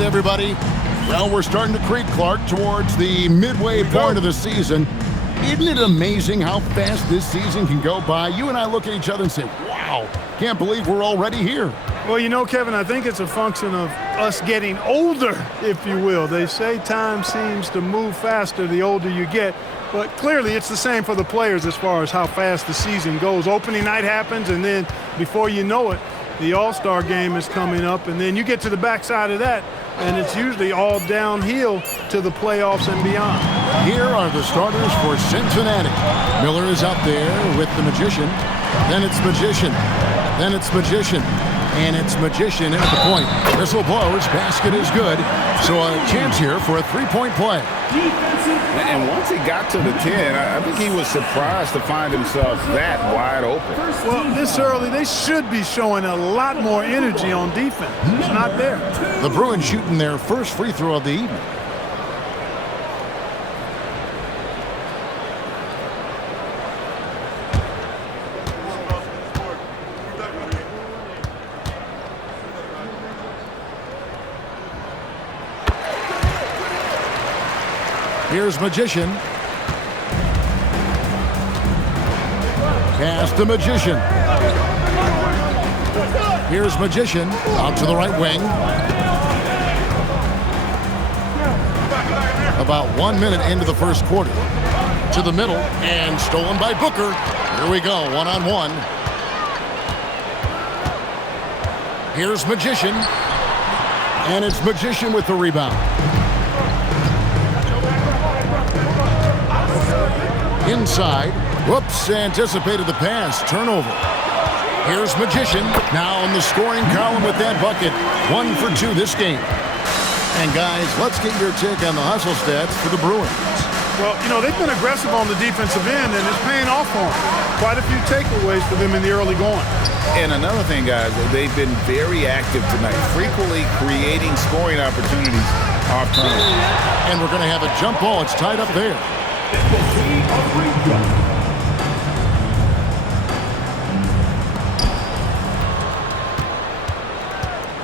weekend, everybody. Well, we're starting to creep, Clark, towards the midway point of the season. Isn't it amazing how fast this season can go by? You and I look at each other and say, wow, can't believe we're already here. Well, you know, Kevin, I think it's a function of us getting older, if you will. They say time seems to move faster the older you get, but clearly it's the same for the players as far as how fast the season goes. Opening night happens, and then before you know it, the All-Star game is coming up, and then you get to the backside of that, and it's usually all downhill to the playoffs and beyond. Here are the starters for Cincinnati. Miller is out there with the Magician. Then it's Magician. Then it's Magician. And it's Magician in at the point. Whistle blows. Basket is good. So a chance here for a three-point play. And once he got to the 10, I think he was surprised to find himself that wide open. Well, this early, they should be showing a lot more energy on defense. It's not there. The Bruins shooting their first free throw of the evening. Here's Magician. Pass to Magician. Here's Magician. Out to the right wing. About 1 minute into the first quarter. To the middle and stolen by Booker. Here we go, one-on-one. Here's Magician. And it's Magician with the rebound. Inside. Whoops, anticipated the pass. Turnover. Here's Magician. Now in the scoring column with that bucket. 1 for 2 this game. And guys, let's get your take on the hustle stats for the Bruins. Well, you know, they've been aggressive on the defensive end, and it's paying off for them. Quite a few takeaways for them in the early going. And another thing, guys, they've been very active tonight, frequently creating scoring opportunities off turnovers. And we're going to have a jump ball. It's tied up there.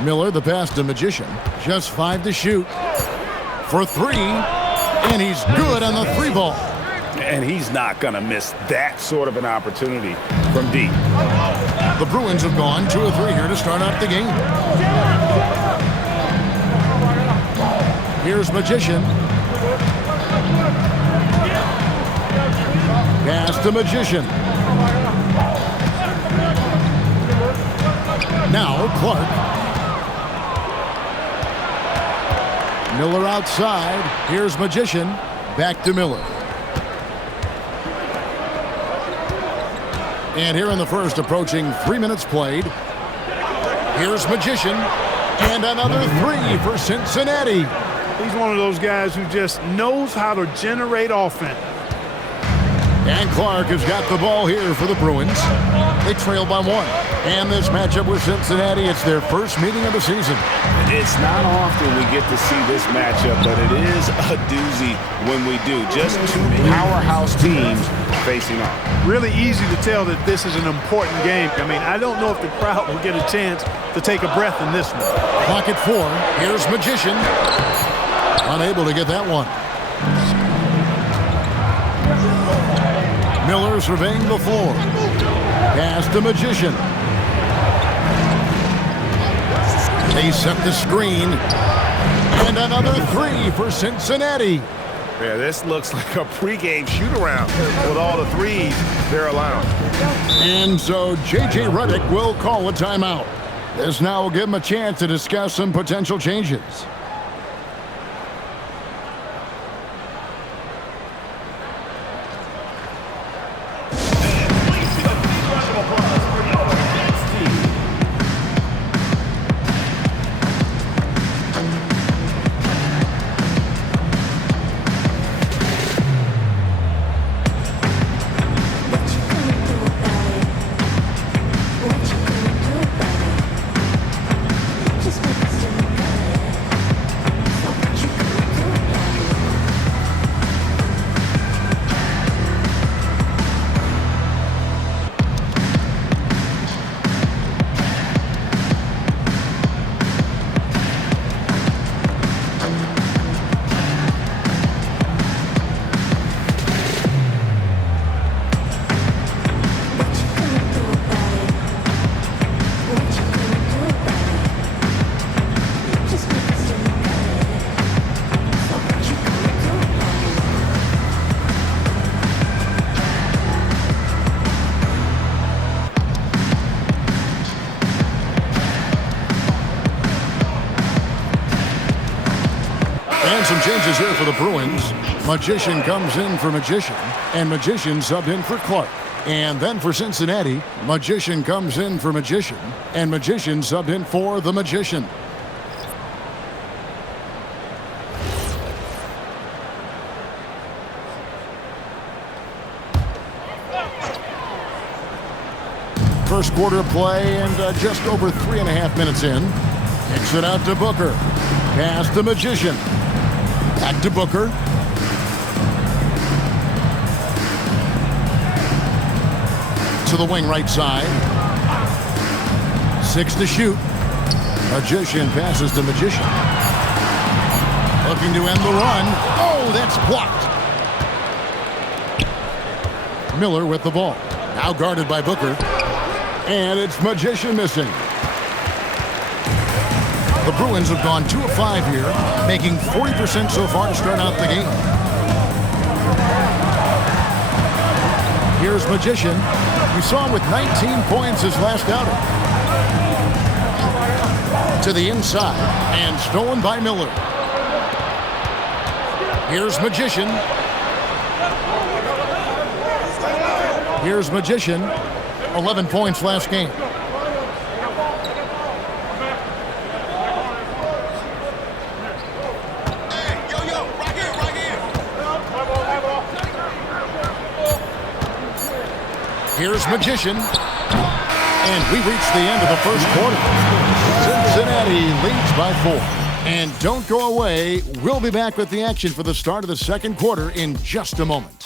Miller, the pass to Magician. Just 5 to shoot. For 3. And he's good on the 3 ball. And he's not going to miss that sort of an opportunity from deep. The Bruins have gone 2 of 3 here to start out the game. Here's Magician. Pass to Magician. Now Clark. Miller outside. Here's Magician. Back to Miller. And here in the first, approaching 3 minutes played. Here's Magician. And another 3 for Cincinnati. He's one of those guys who just knows how to generate offense. And Clark has got the ball here for the Bruins. They trail by 1. And this matchup with Cincinnati, it's their first meeting of the season. It's not often we get to see this matchup, but it is a doozy when we do. Just 2 powerhouse teams facing off. Really easy to tell that this is an important game. I mean, I don't know if the crowd will get a chance to take a breath in this one. Clock at 4. Here's Magician. Unable to get that one. Miller surveying the floor. Pass to Magician. They set the screen. And another 3 for Cincinnati. Yeah, this looks like a pregame shoot-around with all the threes they're allowing. And so J.J. Redick will call a timeout. This now will give him a chance to discuss some potential changes. And some changes here for the Bruins. Magician comes in for Magician, and Magician subbed in for Clark. And then for Cincinnati, Magician comes in for Magician, and Magician subbed in for the Magician. First quarter play and just over 3.5 minutes in. Kicks it out to Booker. Pass the Magician. Back to Booker. To the wing right side. 6 to shoot. Magician passes to Magician. Looking to end the run. Oh, that's blocked. Miller with the ball. Now guarded by Booker. And it's Magician missing. The Bruins have gone 2 of 5 here, making 40% so far to start out the game. Here's Magician. We saw him with 19 points his last outing. To the inside, and stolen by Miller. Here's Magician. Here's Magician. 11 points last game. Here's Magician. And we reach the end of the first quarter. Cincinnati leads by 4. And don't go away. We'll be back with the action for the start of the second quarter in just a moment.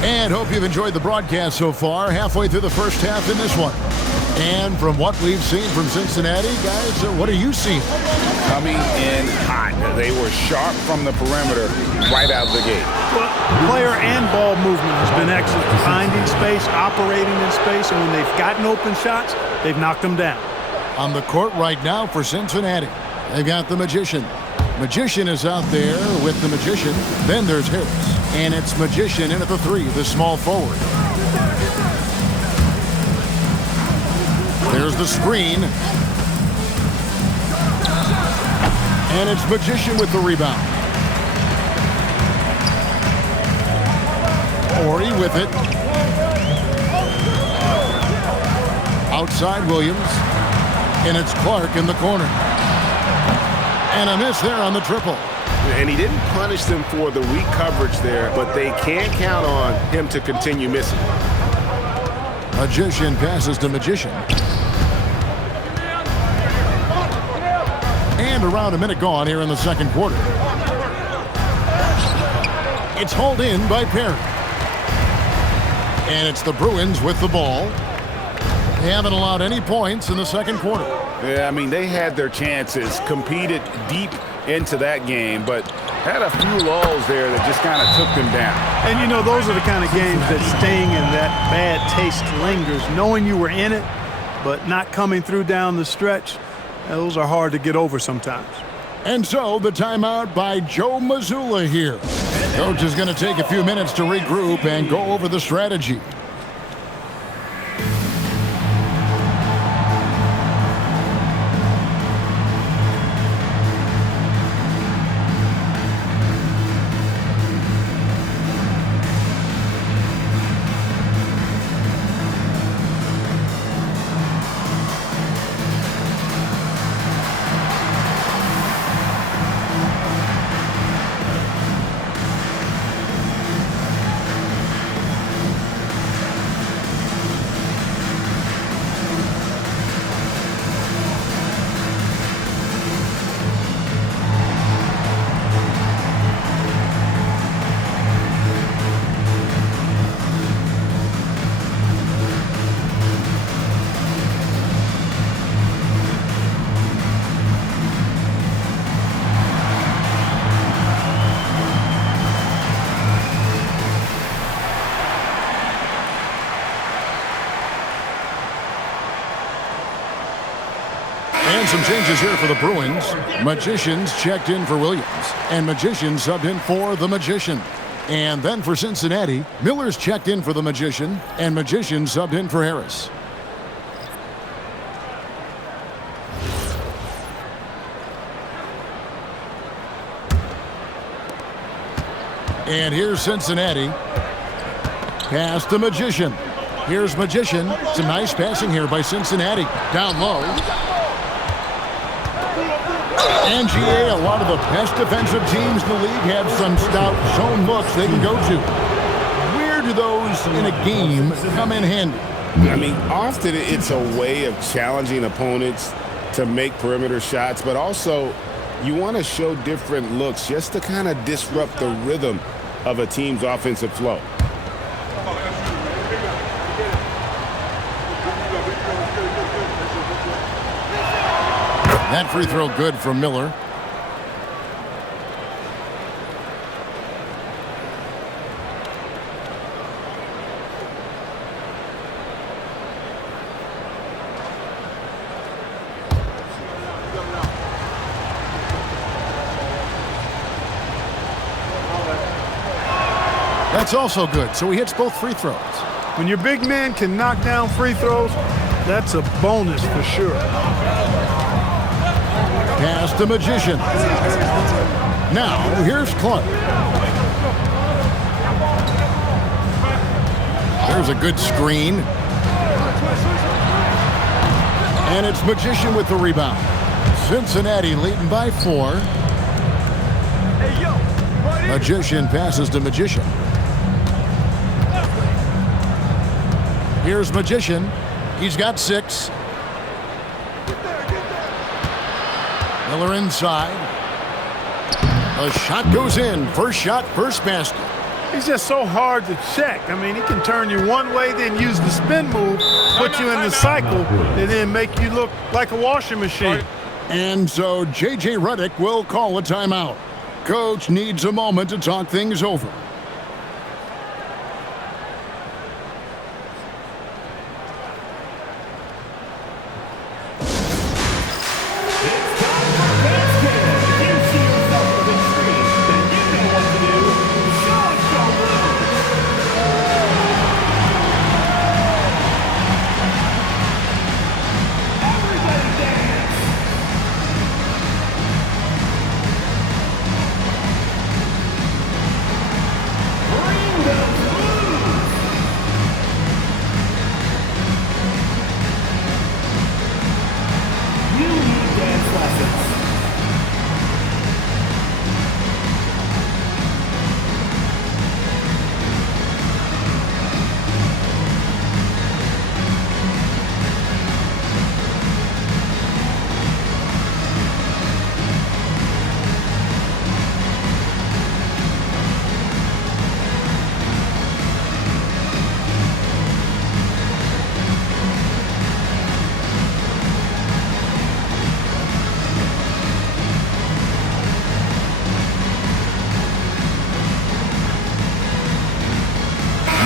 And hope you've enjoyed the broadcast so far. Halfway through the first half in this one. And from what we've seen from Cincinnati, guys, what are you seeing? Coming in hot. They were sharp from the perimeter right out of the gate. Well, player and ball movement has been excellent. Finding space, operating in space, and when they've gotten open shots, they've knocked them down. On the court right now for Cincinnati, they've got the Magician. Magician is out there with the Magician. Then there's Harris. And it's Magician in at the 3, the small forward. There's the screen. And it's Magician with the rebound. Ori with it. Outside Williams. And it's Clark in the corner. And a miss there on the triple. And he didn't punish them for the weak coverage there, but they can't count on him to continue missing. Magician passes to Magician. And around a minute gone here in the second quarter. It's hauled in by Perry. And it's the Bruins with the ball. They haven't allowed any points in the second quarter. Yeah, I mean, they had their chances, competed deep into that game, but had a few lulls there that just kind of took them down. And, you know, those are the kind of games that sting and that bad taste lingers. Knowing you were in it, but not coming through down the stretch, those are hard to get over sometimes. And so the timeout by Joe Mazzulla here. Coach is going to take a few minutes to regroup and go over the strategy. And some changes here for the Bruins. Magicians checked in for Williams. And Magician subbed in for the Magician. And then for Cincinnati, Miller's checked in for the Magician, and Magician subbed in for Harris. And here's Cincinnati. Pass to Magician. Here's Magician. Some nice passing here by Cincinnati. Down low. And GA, a lot of the best defensive teams in the league have some stout zone looks they can go to. Where do those in a game come in handy? I mean, often it's a way of challenging opponents to make perimeter shots, but also you want to show different looks just to kind of disrupt the rhythm of a team's offensive flow. That free throw good from Miller. That's also good, so he hits both free throws. When your big man can knock down free throws, that's a bonus for sure. Pass the Magician. Now, here's Clark. There's a good screen. And it's Magician with the rebound. Cincinnati leading by 4. Magician passes to Magician. Here's Magician. He's got 6. Miller inside. A shot goes in. First shot, first basket. He's just so hard to check. I mean, he can turn you one way, then use the spin move, put you in the cycle, and then make you look like a washing machine. And so J.J. Redick will call a timeout. Coach needs a moment to talk things over.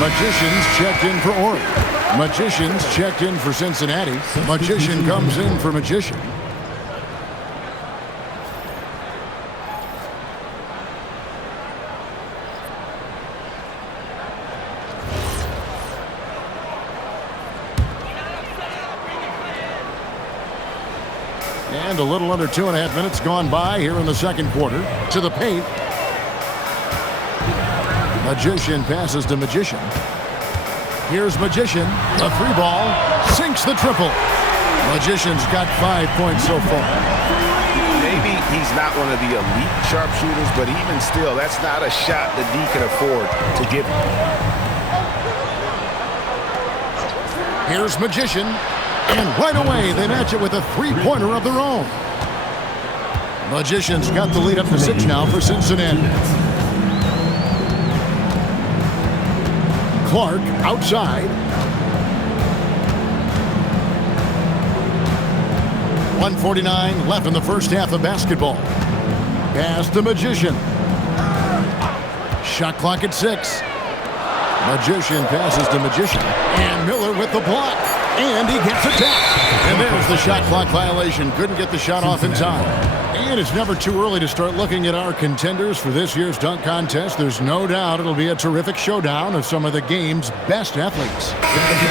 Magician's checked in for Oregon. Magician's checked in for Cincinnati. Magician comes in for Magician. And a little under 2.5 minutes gone by here in the second quarter. To the paint. Magician passes to Magician. Here's Magician. A 3-ball. Sinks the triple. Magician's got 5 points so far. Maybe he's not one of the elite sharpshooters, but even still, that's not a shot that he can afford to give him. Here's Magician. And right away, they match it with a 3-pointer of their own. Magician's got the lead up to 6 now for Cincinnati. Clark outside. 1:49 left in the first half of basketball. Pass to Magician. Shot clock at 6. Magician passes to Magician. And Miller with the block. And he gets it down. And there's the shot clock violation. Couldn't get the shot off in time. And it's never too early to start looking at our contenders for this year's dunk contest. There's no doubt it'll be a terrific showdown of some of the game's best athletes.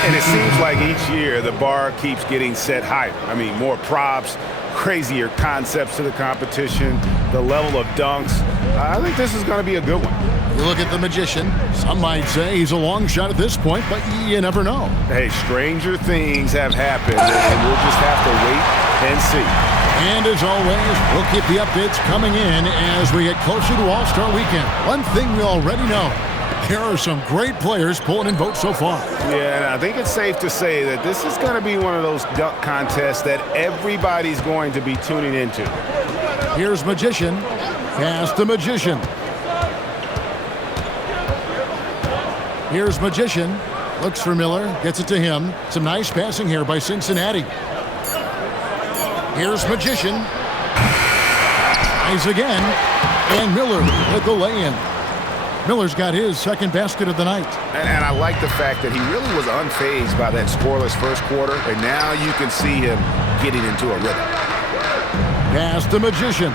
And it seems like each year the bar keeps getting set higher. I mean, more props, crazier concepts to the competition, the level of dunks. I think this is going to be a good one. You look at the Magician. Some might say he's a long shot at this point, but you never know. Hey, stranger things have happened, and we'll just have to wait and see. And as always, we'll keep the updates coming in as we get closer to All-Star Weekend. One thing we already know, there are some great players pulling in votes so far. Yeah, and I think it's safe to say that this is going to be one of those dunk contests that everybody's going to be tuning into. Here's Magician. Pass the Magician. Here's Magician. Looks for Miller. Gets it to him. Some nice passing here by Cincinnati. Here's Magician. Eyes again. And Miller with the lay-in. Miller's got his second basket of the night. And I like the fact that he really was unfazed by that scoreless first quarter, and now you can see him getting into a rhythm. Pass the Magician.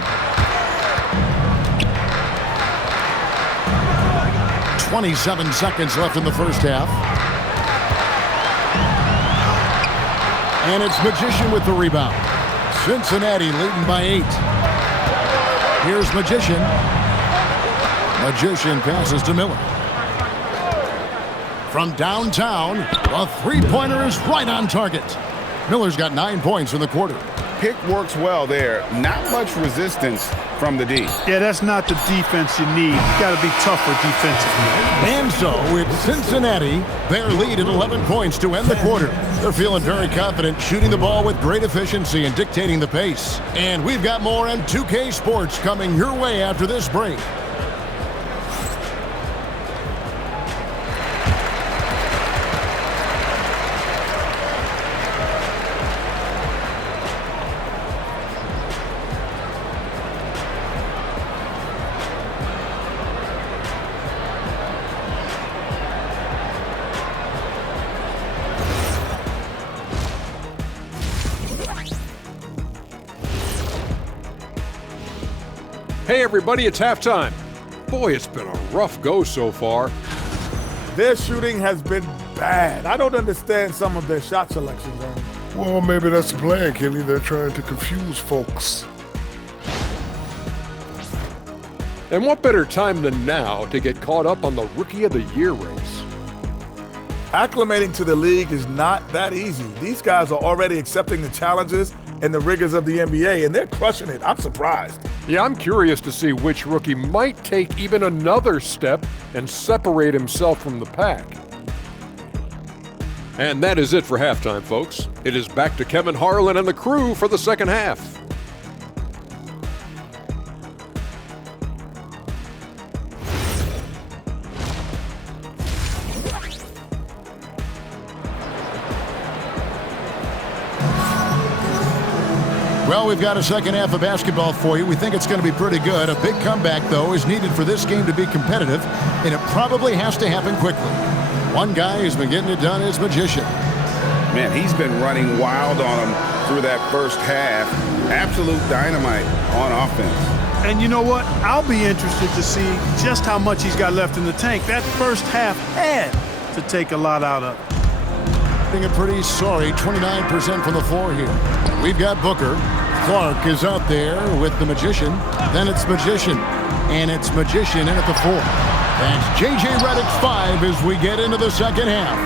27 seconds left in the first half. And it's Magician with the rebound. Cincinnati leading by 8. Here's Magician. Magician passes to Miller. From downtown, a three-pointer is right on target. Miller's got 9 points in the quarter. Pick works well there. Not much resistance from the D. Yeah, that's not the defense you need. You got to be tougher defensively. And so it's Cincinnati. Their lead at 11 points to end the quarter. They're feeling very confident, shooting the ball with great efficiency and dictating the pace. And we've got more M2K Sports coming your way after this break. Hey everybody, it's halftime. Boy, it's been a rough go so far. Their shooting has been bad. I don't understand some of their shot selections. Well, maybe that's the plan, Kenny. They're trying to confuse folks. And what better time than now to get caught up on the Rookie of the Year race? Acclimating to the league is not that easy. These guys are already accepting the challenges and the rigors of the NBA, and they're crushing it. I'm surprised. Yeah, I'm curious to see which rookie might take even another step and separate himself from the pack. And that is it for halftime, folks. It is back to Kevin Harlan and the crew for the second half. Well, we've got a second half of basketball for you. We think it's going to be pretty good. A big comeback, though, is needed for this game to be competitive, and it probably has to happen quickly. One guy who's been getting it done is Magician. Man, he's been running wild on him through that first half. Absolute dynamite on offense. And you know what? I'll be interested to see just how much he's got left in the tank. That first half had to take a lot out of it. Being a pretty sorry 29% from the floor here. We've got Booker. Clark is out there with the Magician. Then it's Magician. And it's Magician in at the 4. That's J.J. Redick's 5 as we get into the second half.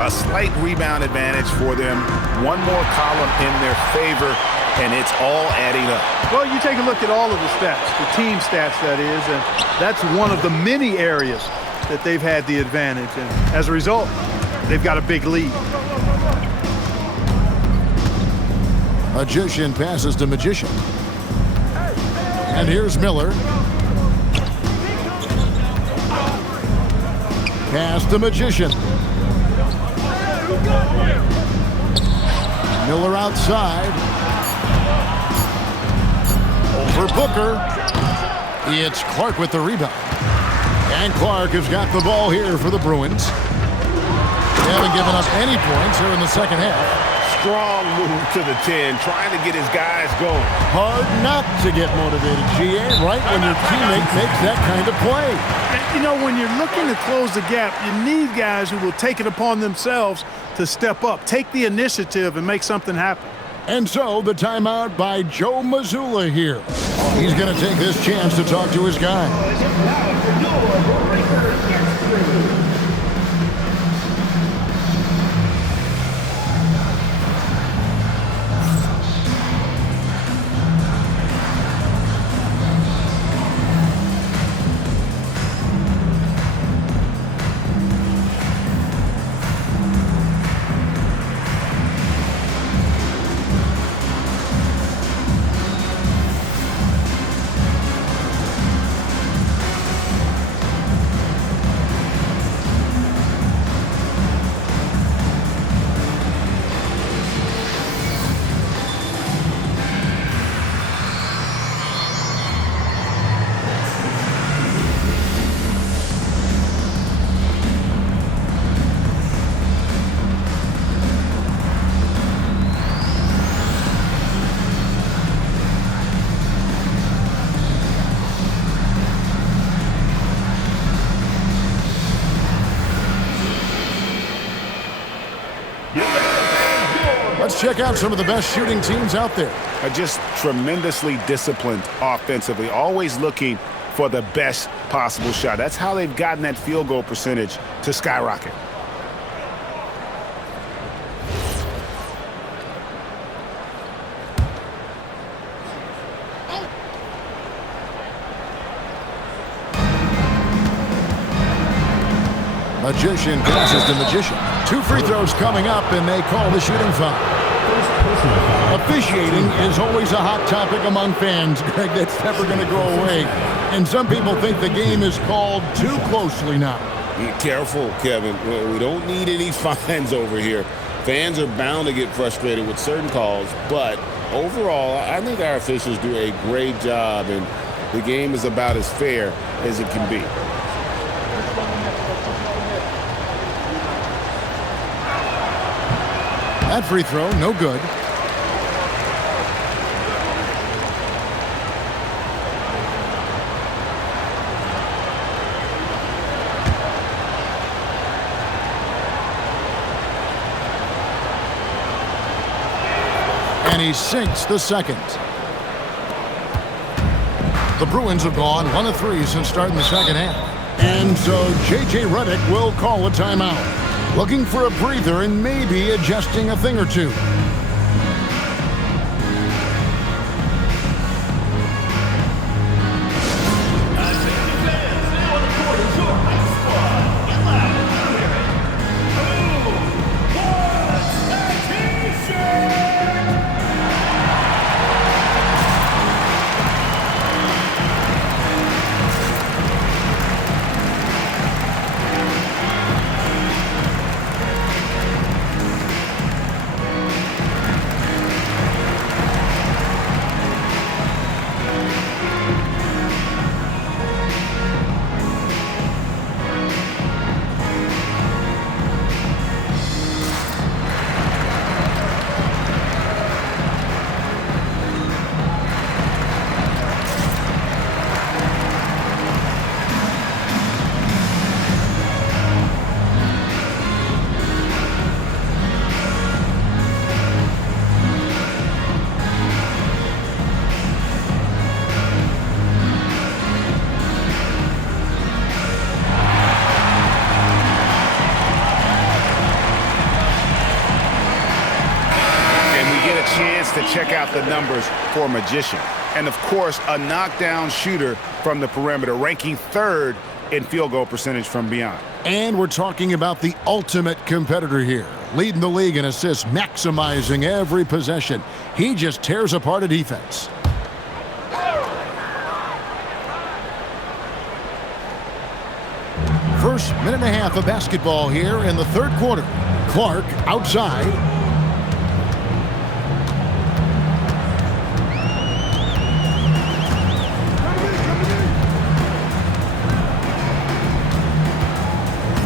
A slight rebound advantage for them. One more column in their favor, and it's all adding up. Well, you take a look at all of the stats, the team stats, that is, and that's one of the many areas that they've had the advantage. And as a result, they've got a big lead. Magician passes to Magician. And here's Miller. Pass to Magician. Miller outside. Over Booker. It's Clark with the rebound. And Clark has got the ball here for the Bruins. They haven't given up any points here in the second half. Strong move to the 10, trying to get his guys going. Hard not to get motivated, GA, right when your teammate makes that kind of play. You know, when you're looking to close the gap, you need guys who will take it upon themselves to step up, take the initiative, and make something happen. And so the timeout by Joe Mazzulla here. He's going to take this chance to talk to his guy. Let's check out some of the best shooting teams out there. Are just tremendously disciplined offensively, always looking for the best possible shot. That's how they've gotten that field goal percentage to skyrocket. Magician passes to Magician. 2 free throws coming up, and they call the shooting foul. Officiating is always a hot topic among fans, Greg. That's never going to go away. And some people think the game is called too closely now. Be careful, Kevin. We don't need any fines over here. Fans are bound to get frustrated with certain calls, but overall, I think our officials do a great job, and the game is about as fair as it can be. That free throw, no good. And he sinks the second. The Bruins have gone 1 of 3 since starting the second half. And so J.J. Redick will call a timeout. Looking for a breather and maybe adjusting a thing or two. To check out the numbers for Magician. And of course, a knockdown shooter from the perimeter, ranking 3rd in field goal percentage from beyond. And we're talking about the ultimate competitor here, leading the league in assists, maximizing every possession. He just tears apart a defense. First minute and a half of basketball here in the third quarter. Clark outside.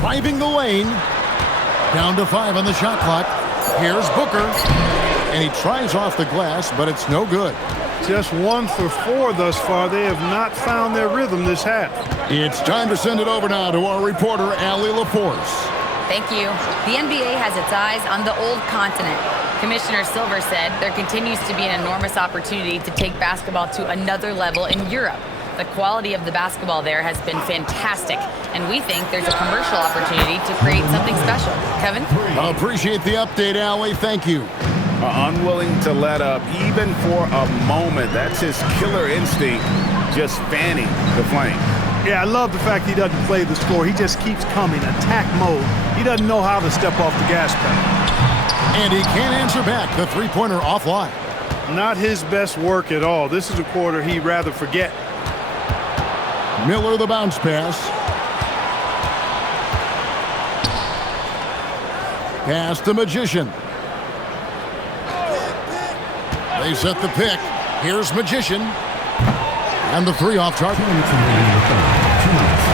Driving the lane. Down to 5 on the shot clock. Here's Booker. And he tries off the glass, but it's no good. Just 1 for 4 thus far. They have not found their rhythm this half. It's time to send it over now to our reporter, Allie LaForce. Thank you. The NBA has its eyes on the old continent. Commissioner Silver said there continues to be an enormous opportunity to take basketball to another level in Europe. The quality of the basketball there has been fantastic, and we think there's a commercial opportunity to create something special. Kevin? Appreciate the update, Allie. Thank you. Unwilling to let up even for a moment. That's his killer instinct, just fanning the flame. Yeah, I love the fact he doesn't play the score. He just keeps coming, attack mode. He doesn't know how to step off the gas pedal. And he can't answer back. The three-pointer offline. Not his best work at all. This is a quarter he'd rather forget. Miller the bounce pass. Pass to Magician. They set the pick. Here's Magician. And the 3 off target.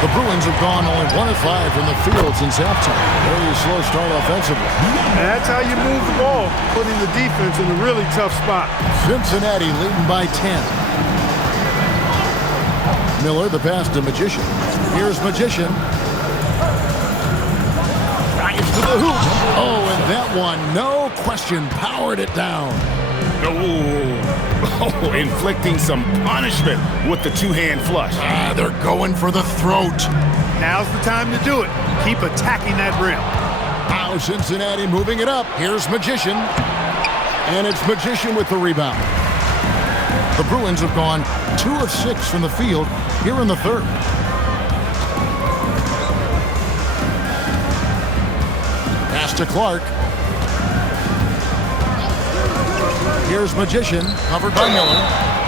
The Bruins have gone only 1 of 5 from the field since halftime. Very slow start offensively. And that's how you move the ball, putting the defense in a really tough spot. Cincinnati leading by 10. Miller the pass to Magician. Here's Magician. Drives to the hoop. Oh, and that one, no question, powered it down. Oh, inflicting some punishment with the two-hand flush. They're going for the throat. Now's the time to do it. Keep attacking that rim. Now Cincinnati moving it up. Here's Magician. And it's Magician with the rebound. The Bruins have gone 2 of 6 from the field here in the third. Pass to Clark. Here's Magician, covered by Miller.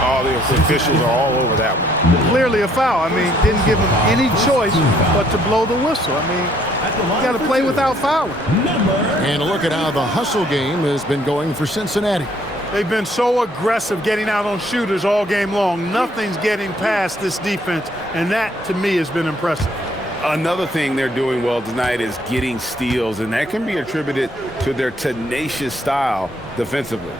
Oh, the officials are all over that one. Clearly a foul. I mean, didn't give him any choice but to blow the whistle. I mean, you got to play without fouling. And a look at how the hustle game has been going for Cincinnati. They've been so aggressive getting out on shooters all game long. Nothing's getting past this defense, and that, to me, has been impressive. Another thing they're doing well tonight is getting steals, and that can be attributed to their tenacious style defensively.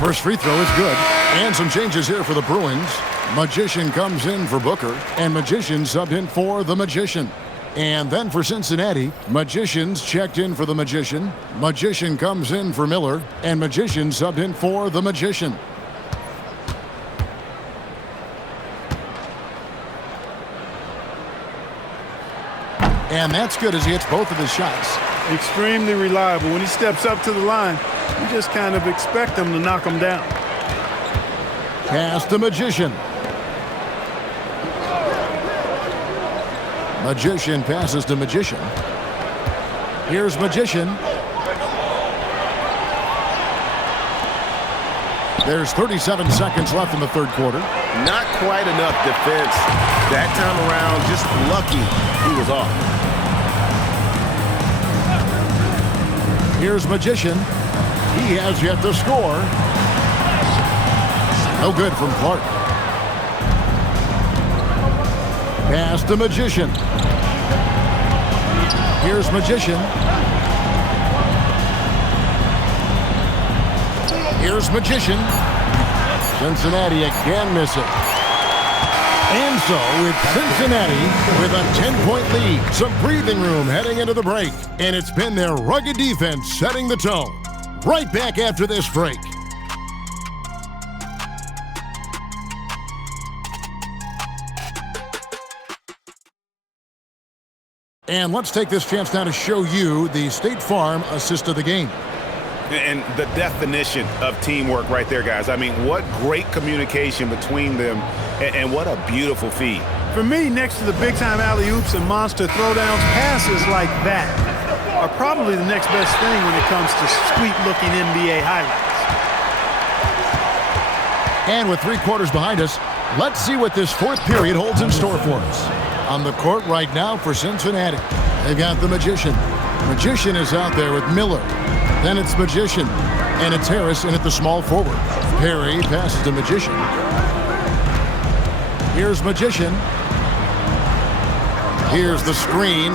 First free throw is good. And some changes here for the Bruins. Magician comes in for Booker, and Magician subbed in for the Magician. And then for Cincinnati, Magician's checked in for the Magician. Magician comes in for Miller, and Magician subbed in for the Magician. And that's good as he hits both of his shots. Extremely reliable. When he steps up to the line, you just kind of expect him to knock him down. Pass to Magician. Magician passes to Magician. Here's Magician. There's 37 seconds left in the third quarter. Not quite enough defense. That time around, just lucky he was off. Here's Magician. He has yet to score. No good from Clark. Pass to Magician. Here's Magician. Here's Magician. Cincinnati again missing. And so it's Cincinnati with a 10-point lead. Some breathing room heading into the break. And it's been their rugged defense setting the tone. Right back after this break. And let's take this chance now to show you the State Farm assist of the game. And the definition of teamwork right there, guys. I mean, what great communication between them, and what a beautiful feed. For me, next to the big-time alley-oops and monster throwdowns, passes like that are probably the next best thing when it comes to sweet-looking NBA highlights. And with 3 quarters behind us, let's see what this fourth period holds in store for us. On the court right now for Cincinnati, they've got the Magician. Magician is out there with Miller. Then it's Magician, and it's Harris in at the small forward. Perry passes to Magician. Here's Magician. Here's the screen.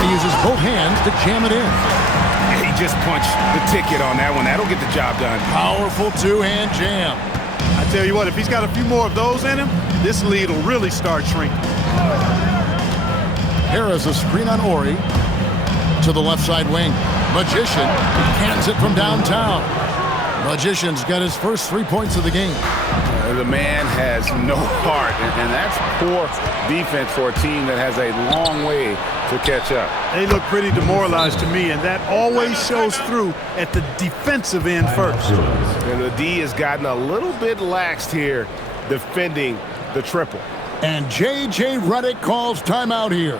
And he uses both hands to jam it in. He just punched the ticket on that one. That'll get the job done. Powerful two-hand jam. I tell you what, if he's got a few more of those in him, this lead will really start shrinking. Harris a screen on Ori to the left side wing. Magician cans it from downtown. Magician's got his first 3 points of the game. The man has no heart, and that's poor defense for a team that has a long way to catch up. They look pretty demoralized to me, and that always shows through at the defensive end first. And the D has gotten a little bit laxed here defending the triple. And J.J. Redick calls timeout here.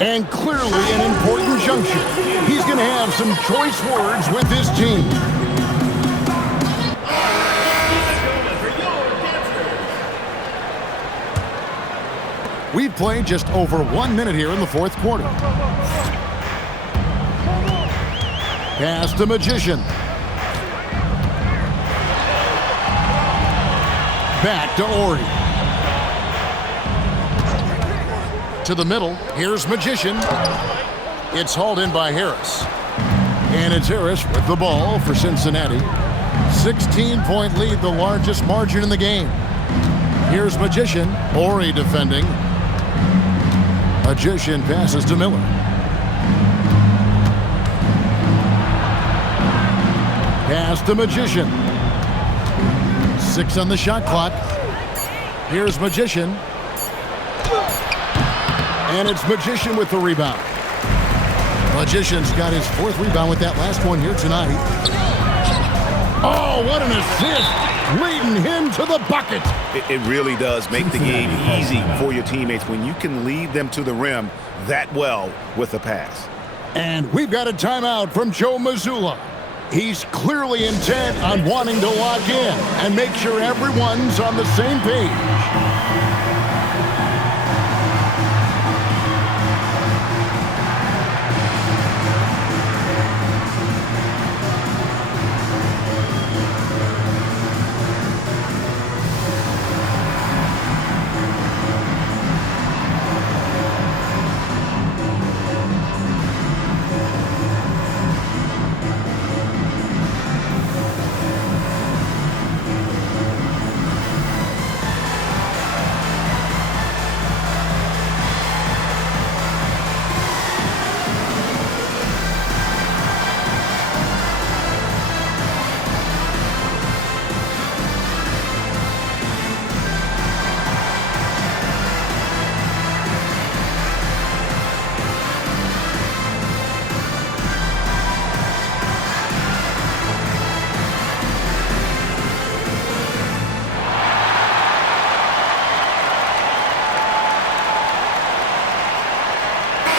And clearly an important juncture. He's going to have some choice words with his team. We've played just over 1 minute here in the fourth quarter. Pass to Magician. Back to Ori. To the middle. Here's Magician. It's hauled in by Harris. And it's Harris with the ball for Cincinnati. 16-point lead, the largest margin in the game. Here's Magician. Ori defending. Magician passes to Miller. Pass to Magician. 6 on the shot clock. Here's Magician. And it's Magician with the rebound. Magician's got his 4th rebound with that last one here tonight. Oh, what an assist! Leading him to the bucket. It really does make the game easy for your teammates when you can lead them to the rim that well with a pass. And we've got a timeout from Joe Mazzulla. He's clearly intent on wanting to lock in and make sure everyone's on the same page.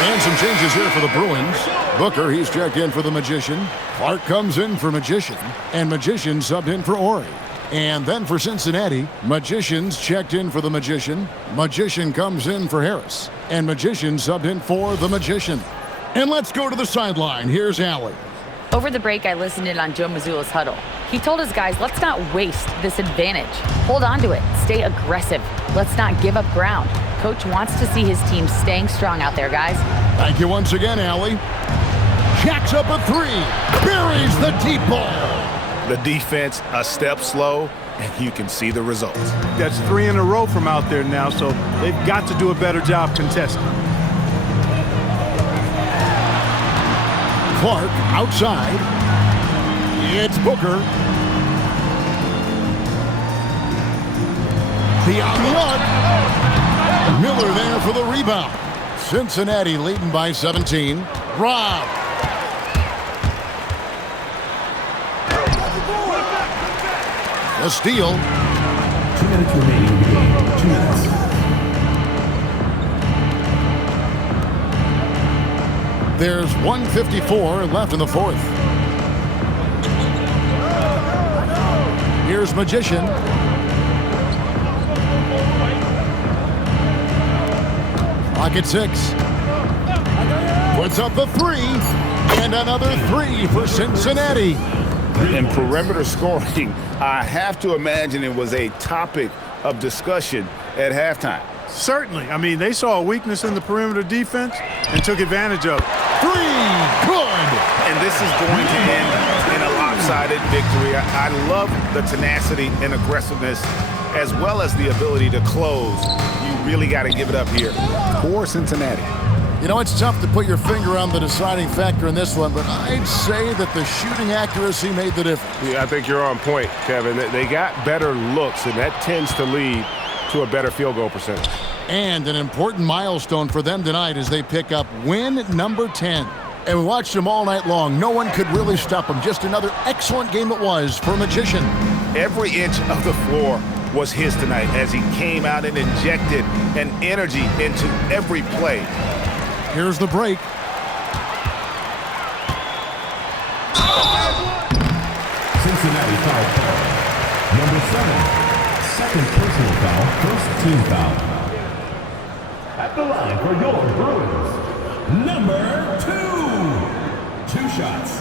And some changes here for the Bruins. Booker, he's checked in for the Magician. Clark comes in for Magician. And Magician subbed in for Ori. And then for Cincinnati, Magician's checked in for the Magician. Magician comes in for Harris. And Magician subbed in for the Magician. And let's go to the sideline. Here's Allie. Over the break, I listened in on Joe Mazzulla's huddle. He told his guys, let's not waste this advantage. Hold on to it. Stay aggressive. Let's not give up ground. Coach wants to see his team staying strong out there, guys. Thank you once again, Allie. Jacks up a 3. Buries the deep ball. The defense a step slow, and you can see the results. That's 3 in a row from out there now, so they've got to do a better job contesting. Clark outside. It's Booker. The unlock. Miller there for the rebound. Cincinnati leading by 17. Rob. The steal. 2 minutes remaining in the game. 2 minutes. There's 1:54 left in the fourth. Here's Magician. Clock at 6. Puts up the 3. And another 3 for Cincinnati. And perimeter scoring, I have to imagine it was a topic of discussion at halftime. Certainly. I mean, they saw a weakness in the perimeter defense and took advantage of it. Three, good. And this is going to end in a lopsided victory. I love the tenacity and aggressiveness as well as the ability to close. You really got to give it up here for Cincinnati. You know, it's tough to put your finger on the deciding factor in this one, but I'd say that the shooting accuracy made the difference. Yeah, I think you're on point, Kevin. They got better looks, and that tends to lead to a better field goal percentage. And an important milestone for them tonight as they pick up win number 10. And we watched them all night long. No one could really stop them. Just another excellent game it was for Magician. Every inch of the floor was his tonight as he came out and injected an energy into every play. Here's the break. Cincinnati foul call. Number 7, second personal foul, first team foul. At the line for your Bruins, number 2. 2 shots.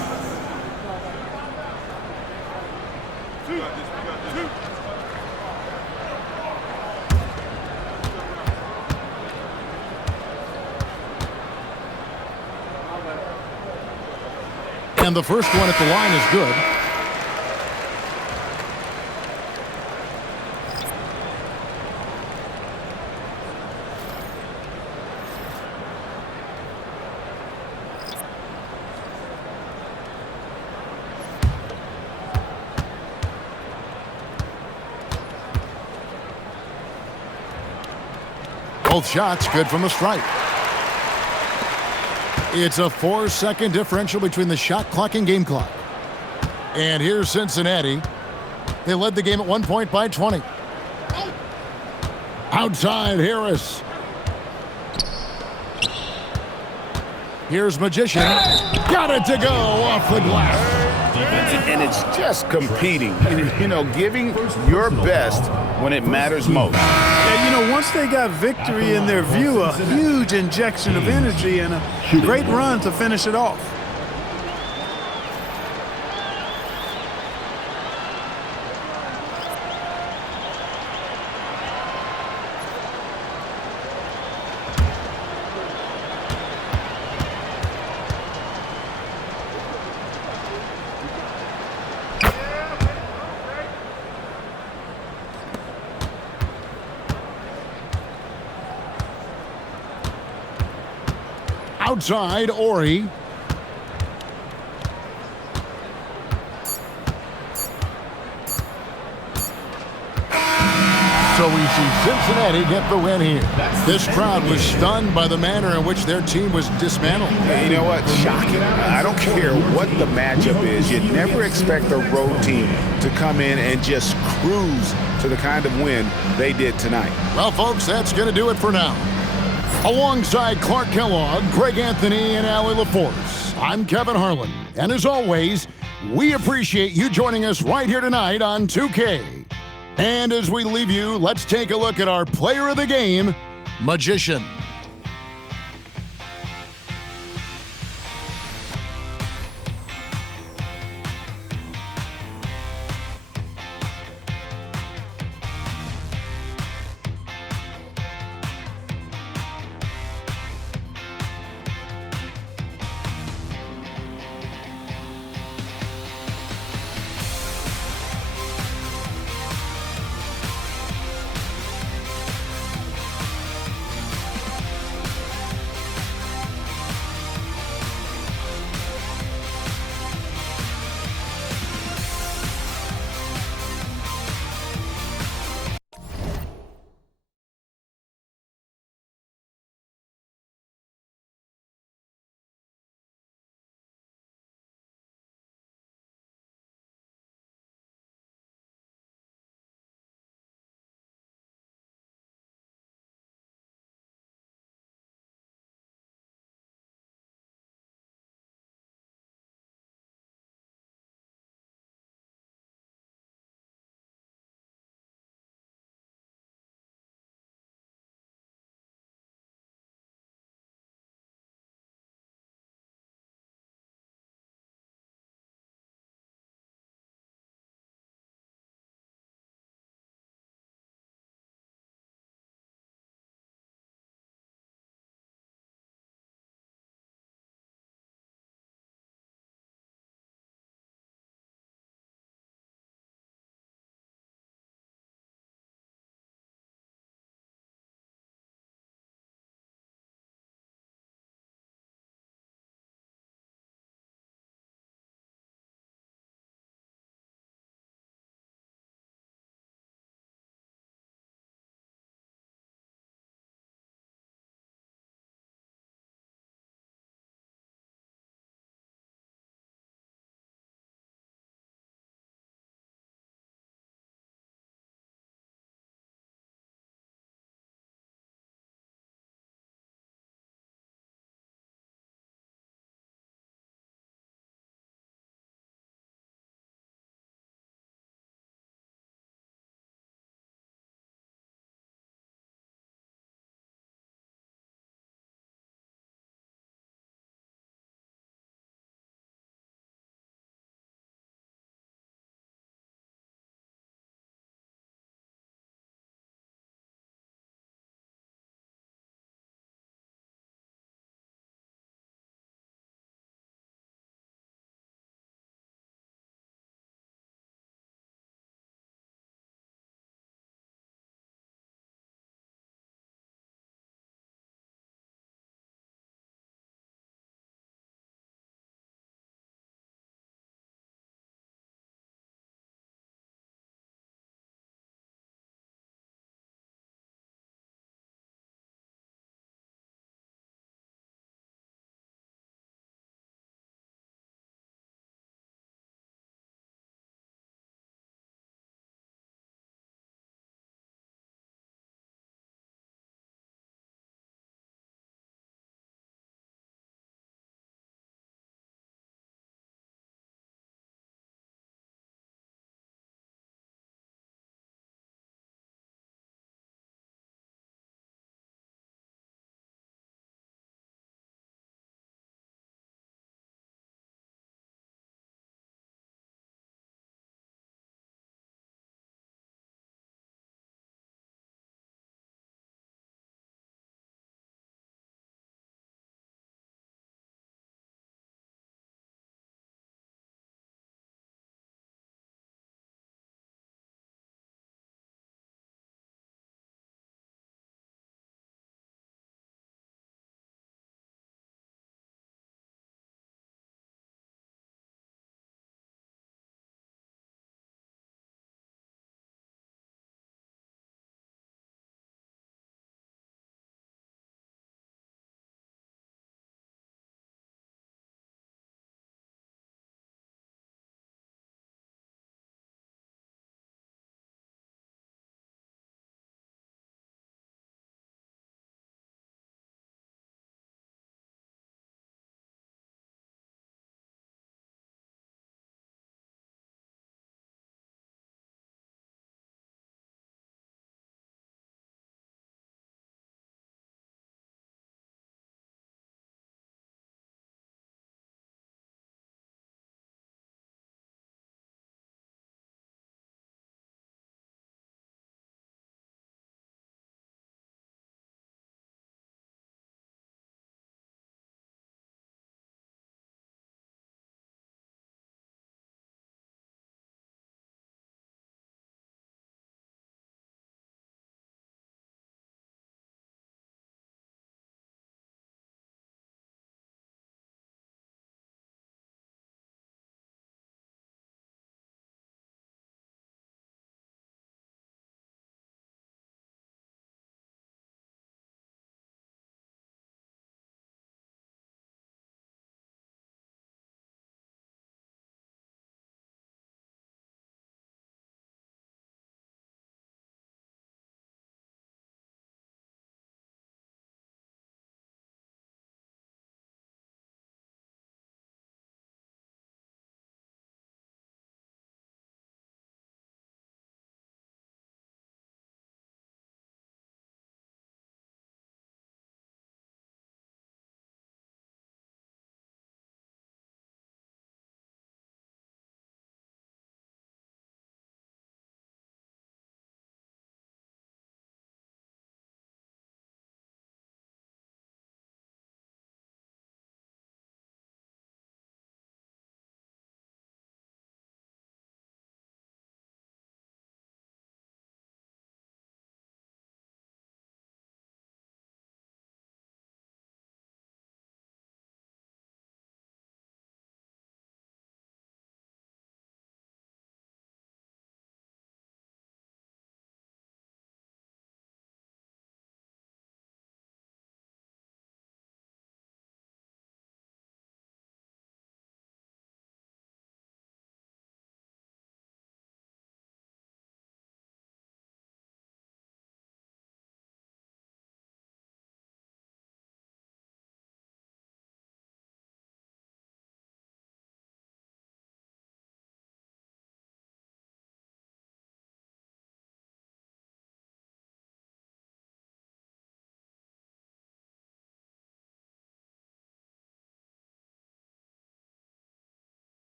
And the first one at the line is good. Both shots good from the stripe. It's a 4-second differential between the shot clock and game clock. And here's Cincinnati. They led the game at 1 point by 20. Outside Harris. Here's Magician. Got it to go off the glass. And it's just competing, you know, giving your best when it matters most. Yeah, you know, once they got victory in their view, a huge injection of energy and a great run to finish it off. Outside Ori. So we see Cincinnati get the win here. This crowd was stunned by the manner in which their team was dismantled. Yeah, you know what? Shocking. I don't care what the matchup is. You'd never expect a road team to come in and just cruise to the kind of win they did tonight. Well, folks, that's going to do it for now. Alongside Clark Kellogg, Greg Anthony, and Allie LaForce, I'm Kevin Harlan. And as always, we appreciate you joining us right here tonight on 2K. And as we leave you, let's take a look at our player of the game, Magician.